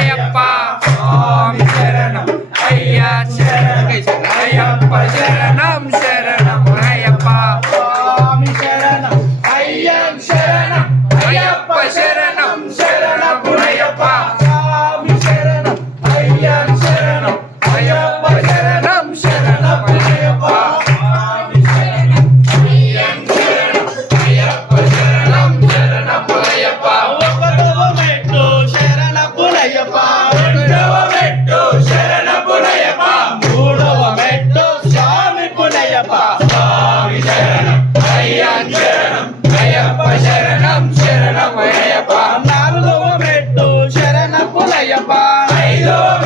అయ్యప్ప స్వామి శరణం అయ్యా శరణం అయ్యప్ప శరణం శరణం అయ్యప్ప స్వామి శరణం అయ్యం శరణం అయ్యప్ప శరణం శరణం అయ్యప్ప స్వామి శరణం అయ్యం శరణం అయ్యప్ప శరణం శరణం అయ్యప్ప స్వామి శరణం అయ్యం శరణం అయ్యప్ప శరణం శరణం అయ్యప్ప ఒకటవ మెట్టు శరణపురయ్యప్ప రెండవ మెట్టు శరణపురయ్యప్ప మూడవ మెట్టు స్వామి పునయ్యప్ప స్వామి శరణం అయ్యా శరణం అయ్యప్ప శరణం శరణం అయ్యప్ప నాలుగవ మెట్టు శరణపురయ్యప్ప ఐదవ